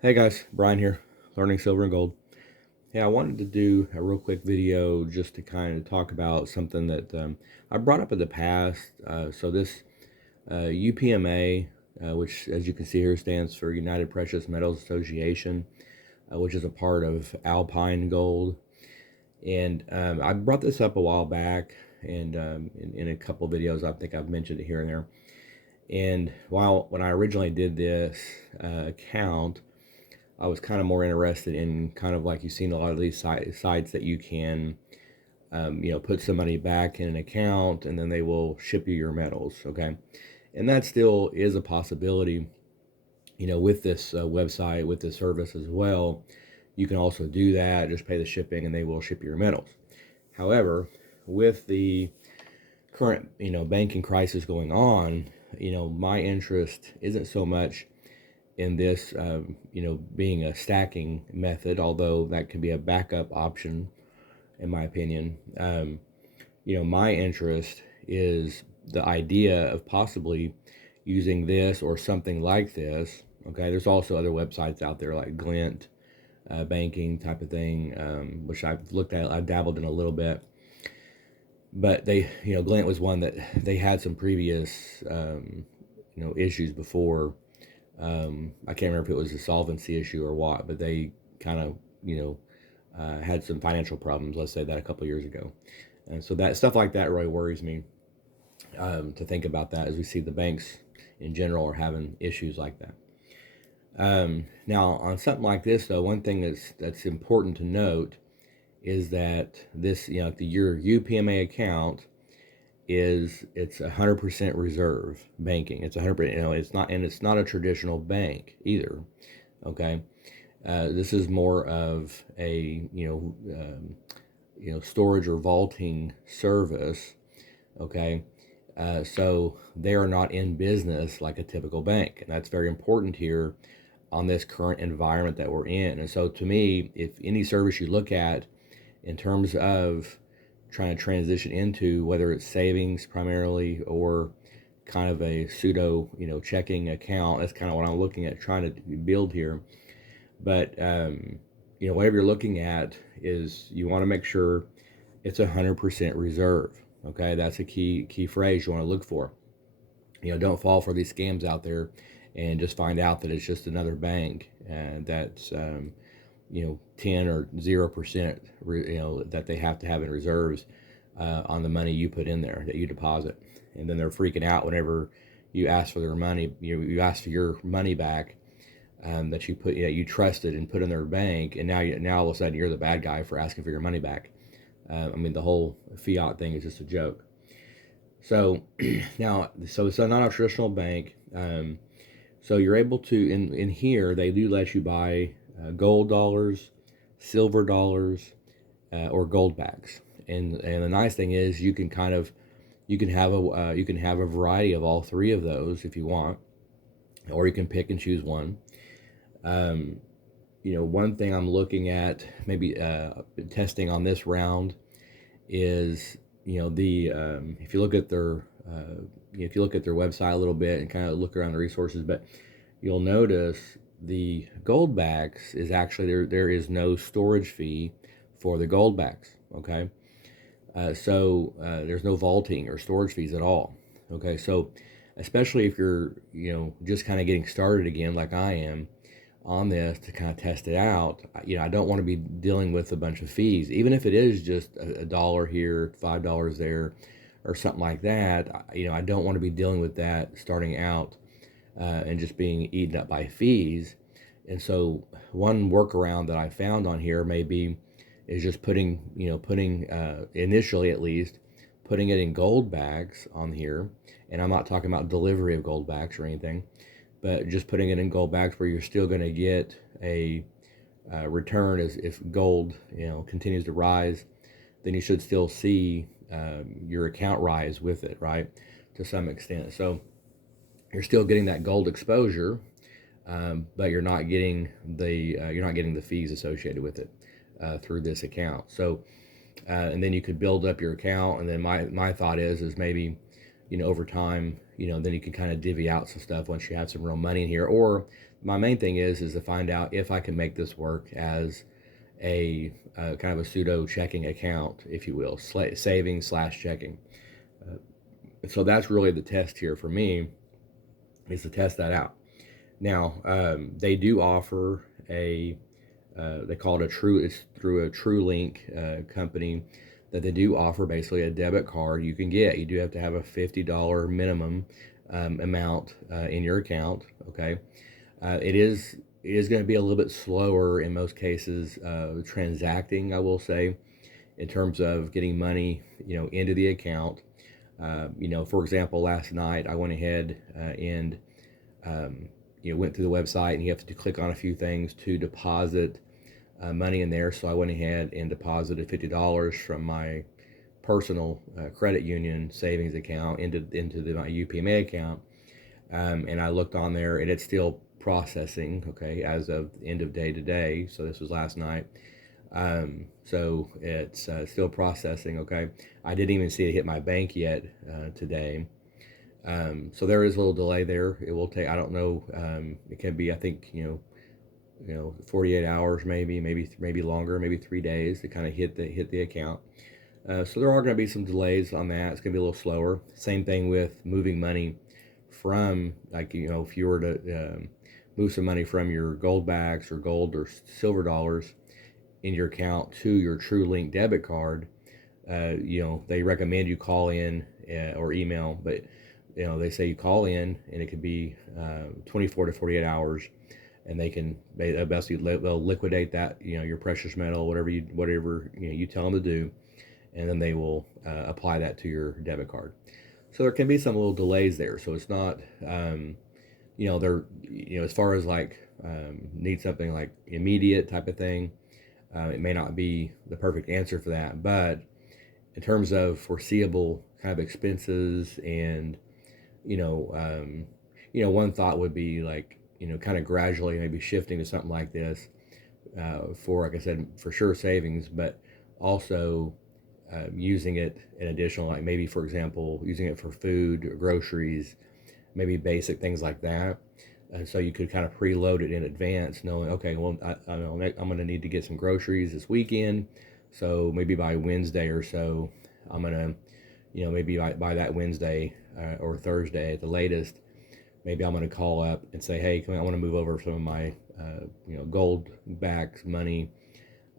Hey guys, Brian here, learning silver and gold. Hey, I wanted to do a real quick video just to kind of talk about something that I brought up in the past. So this UPMA, which as you can see here stands for United Precious Metals Association, which is a part of Alpine Gold. And I brought this up a while back, and in a couple of videos, I think I've mentioned it here and there. And when I originally did this account, I was kind of more interested in kind of like you've seen a lot of these sites that you can, put some money back in an account and then they will ship you your metals. Okay. And that still is a possibility, with this website, with this service as well. You can also do that, just pay the shipping and they will ship your metals. However, with the current, banking crisis going on, my interest isn't so much in this, being a stacking method, although that could be a backup option, in my opinion. My interest is the idea of possibly using this or something like this. Okay, there's also other websites out there like Glint, banking type of thing, which I've looked at, I've dabbled in a little bit. But Glint was one that they had some previous, issues before. I can't remember if it was a solvency issue or what, but they kind of, had some financial problems, let's say that a couple of years ago. And so that stuff like that really worries me, to think about that as we see the banks in general are having issues like that. Now, on something like this, though, one thing that's important to note is that this, your UPMA account it's 100% reserve banking. It's 100%. It's not a traditional bank either. Okay, this is more of a storage or vaulting service. Okay, so they are not in business like a typical bank, and that's very important here on this current environment that we're in. And so, to me, if any service you look at in terms of trying to transition into, whether it's savings primarily or kind of a pseudo checking account, that's kind of what I'm looking at trying to build here. But whatever you're looking at is you want to make sure it's 100% reserve. Okay, that's a key phrase you want to look for. Don't fall for these scams out there and just find out that it's just another bank that's 10 or 0%, that they have to have in reserves on the money you put in there that you deposit. And then they're freaking out whenever you ask for their money, you ask for your money back, that you trusted and put in their bank. And now all of a sudden you're the bad guy for asking for your money back. The whole fiat thing is just a joke. So now, so not a traditional bank. So you're able to, in here, they do let you buy gold dollars, silver dollars, or gold backs. And the nice thing is you can have a variety of all three of those if you want, or you can pick and choose one. One thing I'm looking at maybe testing on this round is if you look at their website a little bit and kind of look around the resources, but you'll notice the gold backs is actually there is no storage fee for the gold backs. Okay, so there's no vaulting or storage fees at all. Okay, so especially if you're just kind of getting started again like I am on this to kind of test it out, I don't want to be dealing with a bunch of fees, even if it is just a dollar here, $5 there, or something like that. I don't want to be dealing with that starting out, and just being eaten up by fees. And so one workaround that I found on here is just putting initially at least, putting it in gold bags on here. And I'm not talking about delivery of gold bags or anything, but just putting it in gold bags where you're still going to get a return as if gold continues to rise, then you should still see your account rise with it, right, to some extent. So you're still getting that gold exposure, but you're not getting the fees associated with it through this account. So and then you could build up your account, and then my thought is maybe over time, then you can kind of divvy out some stuff once you have some real money in here. Or my main thing is to find out if I can make this work as a kind of a pseudo checking account, if you will, savings slash checking. So that's really the test here for me, is to test that out. Now, they do offer they call it it's through a TrueLink company, that they do offer basically a debit card you can get. You do have to have a $50 minimum amount in your account, okay? It is going to be a little bit slower in most cases transacting, I will say, in terms of getting money, into the account. For example, last night I went ahead and went through the website, and you have to click on a few things to deposit money in there. So I went ahead and deposited $50 from my personal credit union savings account into my UPMA account, and I looked on there, and it's still processing, okay, as of the end of day today. So this was last night. So it's still processing, okay. I didn't even see it hit my bank yet today. So there is a little delay there. It will take, I don't know, it can be, I think, 48 hours, maybe longer, maybe 3 days to kind of hit the account. So there are going to be some delays on that. It's going to be a little slower. Same thing with moving money from, like, if you were to move some money from your gold backs or gold or silver dollars in your account to your TrueLink debit card. They recommend you call in or email, but they say you call in, and it could be 24 to 48 hours, and they'll liquidate that, your precious metal, whatever you tell them to do, and then they will apply that to your debit card. So there can be some little delays there. So it's not, they're, as far as like need something like immediate type of thing, it may not be the perfect answer for that. But in terms of foreseeable kind of expenses, and one thought would be like, kind of gradually maybe shifting to something like this for, like I said, for sure savings, but also using it in additional, like maybe, for example, using it for food or groceries, maybe basic things like that. And so you could kind of preload it in advance, knowing, okay, well, I'm going to need to get some groceries this weekend. So maybe by Wednesday or so, I'm going to, maybe by that Wednesday or Thursday at the latest, maybe I'm going to call up and say, hey, I want to move over some of my, gold backed money.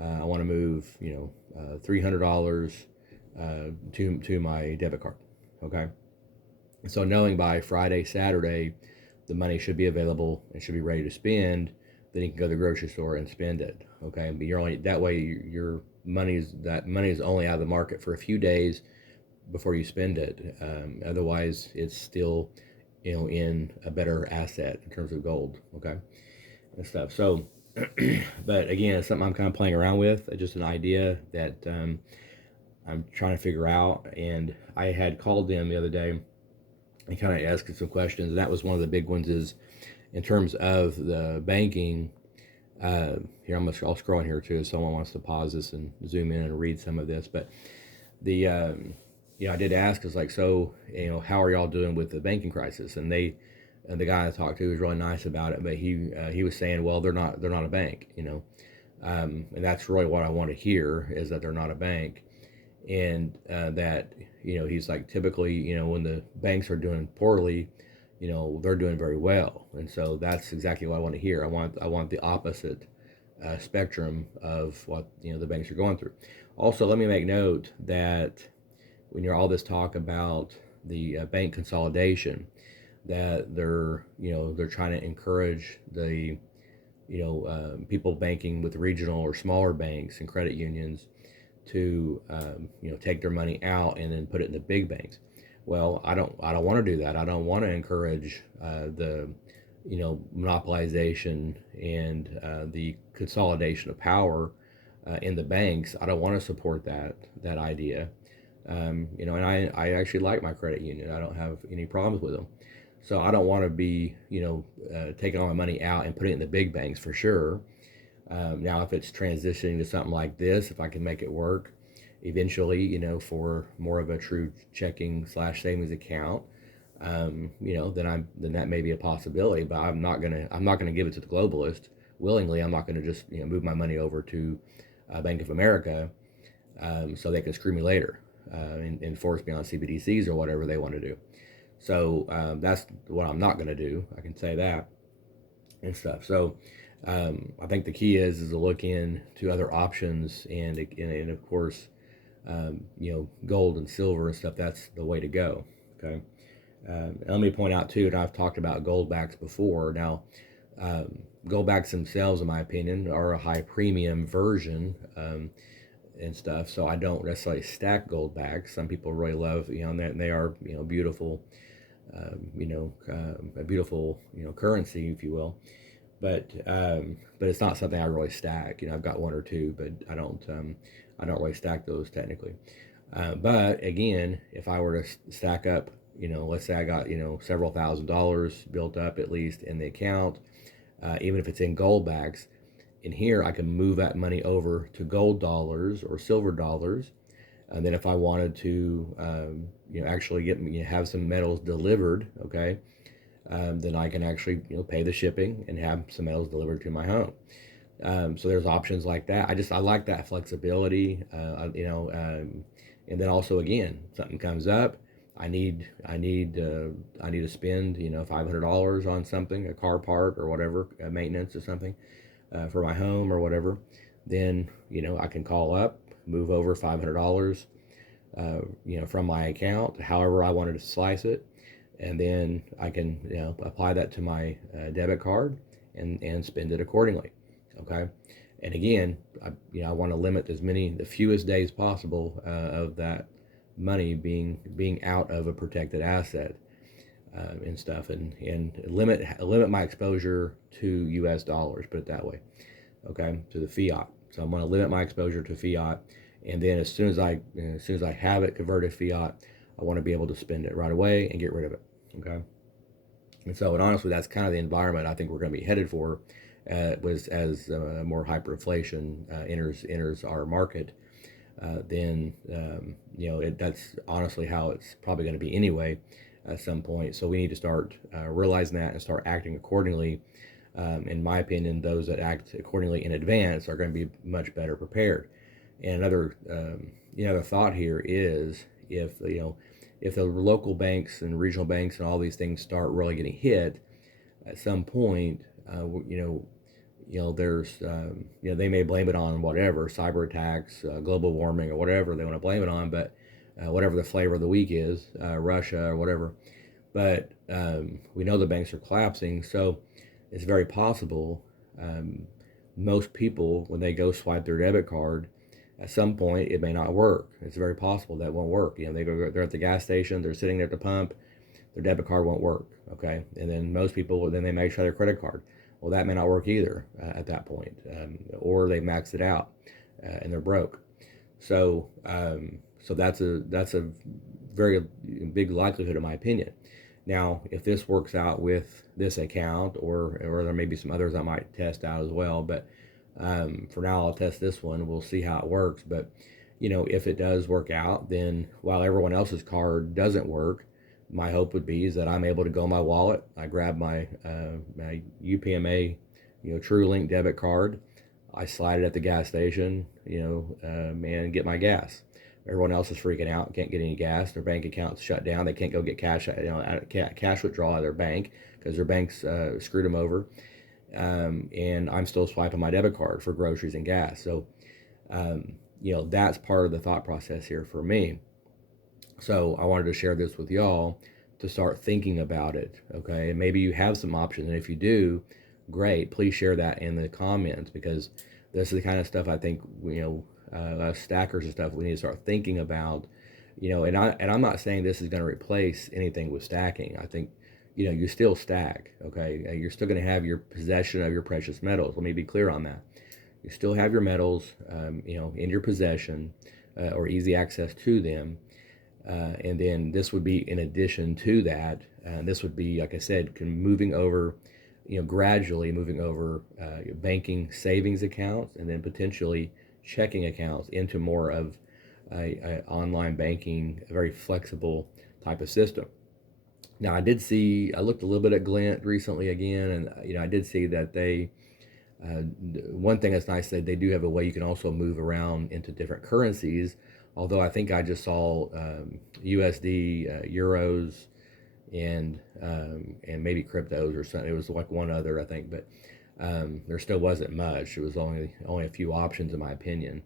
I want to move, $300 to my debit card. Okay. So knowing by Friday, Saturday, the money should be available and should be ready to spend, then you can go to the grocery store and spend it. Okay. But you're only, that way your money is only out of the market for a few days before you spend it. Otherwise it's still, in a better asset in terms of gold. Okay. And stuff. So, but again, it's something I'm kind of playing around with. It's just an idea that I'm trying to figure out. And I had called them the other day and kind of asking some questions. And that was one of the big ones, is in terms of the banking. Here, I'll scroll in here too, if someone wants to pause this and zoom in and read some of this. But the, I did ask, is like, so, how are y'all doing with the banking crisis? And the guy I talked to was really nice about it, but he was saying, well, they're not a bank, and that's really what I want to hear, is that they're not a bank, and that he's like, typically, when the banks are doing poorly, they're doing very well, and so that's exactly what I want to hear. I want the opposite spectrum of what the banks are going through. Also, let me make note that when you're all this talk about the bank consolidation, that they're trying to encourage the people banking with regional or smaller banks and credit unions to take their money out and then put it in the big banks. Well, I don't want to do that. I don't want to encourage the monopolization and the consolidation of power in the banks. I don't want to support that idea. And I actually like my credit union. I don't have any problems with them. So I don't want to be, taking all my money out and putting it in the big banks, for sure. Now, if it's transitioning to something like this, if I can make it work eventually, for more of a true checking slash savings account, then that may be a possibility. But I'm not gonna give it to the globalist willingly. I'm not gonna just move my money over to Bank of America so they can screw me later and force me on CBDCs or whatever they want to do. So that's what I'm not going to do. I can say that and stuff. So I think the key is to look into other options and of course, gold and silver and stuff. That's the way to go. Okay. Let me point out too, and I've talked about gold backs before. Now, gold backs themselves, in my opinion, are a high premium version. And stuff. So I don't necessarily stack gold backs. Some people really love, and they are, beautiful, a beautiful, currency, if you will. But it's not something I really stack. I've got one or two, but I don't really stack those technically. But again, if I were to stack up, let's say I got, several $1,000s built up at least in the account, even if it's in gold backs. In here, I can move that money over to gold dollars or silver dollars. And then if I wanted to, actually have some metals delivered, okay, then I can actually, pay the shipping and have some metals delivered to my home. So there's options like that. I like that flexibility, and then also again, something comes up. I need to spend, $500 on something, a car part or whatever, maintenance or something. For my home or whatever, then I can call up, move over $500, from my account, however I wanted to slice it, and then I can apply that to my debit card and spend it accordingly. Okay, and again, I want to limit the fewest days possible of that money being out of a protected asset. And stuff, and limit my exposure to U.S. dollars. Put it that way, okay, to the fiat. So I'm going to limit my exposure to fiat, and then as soon as I have it converted fiat, I want to be able to spend it right away and get rid of it. Okay, and honestly, that's kind of the environment I think we're going to be headed for, was as more hyperinflation enters our market. Then that's honestly how it's probably going to be anyway at some point. So we need to start realizing that and start acting accordingly. In my opinion, those that act accordingly in advance are going to be much better prepared. And another thought here is if the local banks and regional banks and all these things start really getting hit at some point, there's they may blame it on whatever, cyber attacks, global warming, or whatever they want to blame it on, but whatever the flavor of the week is, Russia or whatever. But we know the banks are collapsing, so it's very possible most people, when they go swipe their debit card, at some point it may not work. It's very possible that won't work. They're at the gas station, they're sitting there at the pump, their debit card won't work. Okay, and then most people, then they may try their credit card. Well, that may not work either at that point, or they maxed it out and they're broke. So that's a very big likelihood, in my opinion. Now, if this works out with this account, or there may be some others I might test out as well, but for now I'll test this one. We'll see how it works. But if it does work out, then while everyone else's card doesn't work, my hope would be is that I'm able to go in my wallet. I grab my UPMA, TrueLink debit card. I slide it at the gas station, and get my gas. Everyone else is freaking out, can't get any gas. Their bank account's shut down. They can't go get cash, cash withdrawal out of their bank because their banks screwed them over. And I'm still swiping my debit card for groceries and gas. So, that's part of the thought process here for me. So I wanted to share this with y'all to start thinking about it, okay? And maybe you have some options, and if you do, great. Please share that in the comments, because this is the kind of stuff I think stackers and stuff we need to start thinking about. And I'm not saying this is going to replace anything with stacking. I think you still stack, okay? You're still going to have your possession of your precious metals. Let me be clear on that. You still have your metals, in your possession, or easy access to them. And then this would be in addition to that. This would be, like I said, gradually moving over banking savings accounts, and then potentially checking accounts into more of a online banking, a very flexible type of system. Now I looked a little bit at Glint recently again, and I did see that they, one thing that's nice, that they do have a way you can also move around into different currencies. Although I think I just saw USD, euros, and maybe cryptos or something. It was like one other, I think, but there still wasn't much. It was only a few options, in my opinion.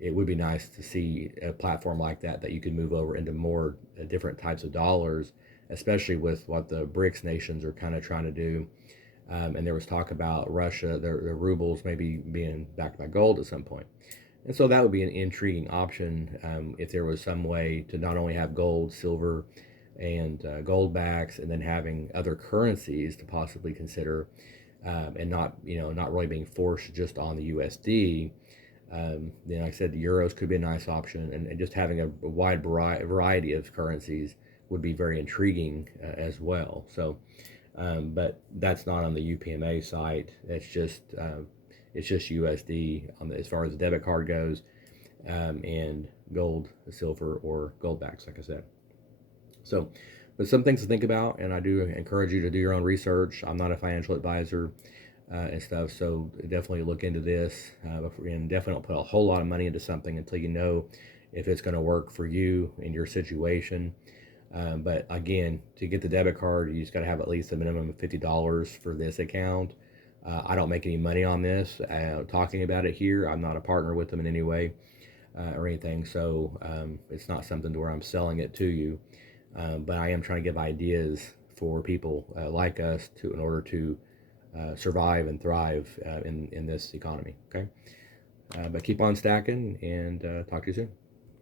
It would be nice to see a platform like that you could move over into more different types of dollars, especially with what the BRICS nations are kind of trying to do. And there was talk about Russia, their rubles maybe being backed by gold at some point. And so that would be an intriguing option, if there was some way to not only have gold, silver, and gold backs, and then having other currencies to possibly consider, and not really being forced just on the USD. Like I said, the euros could be a nice option, and just having a wide variety of currencies would be very intriguing as well. So, but that's not on the UPMA site. It's just USD as far as the debit card goes, and gold, silver, or gold backs, like I said. So, but some things to think about, and I do encourage you to do your own research. I'm not a financial advisor and stuff, so definitely look into this, and definitely don't put a whole lot of money into something until you know if it's going to work for you in your situation. But again, to get the debit card, you just got to have at least a minimum of $50 for this account. I don't make any money on this talking about it here. I'm not a partner with them in any way or anything, so it's not something to where I'm selling it to you. But I am trying to give ideas for people like us in order to survive and thrive in this economy. Okay, but keep on stacking, and talk to you soon.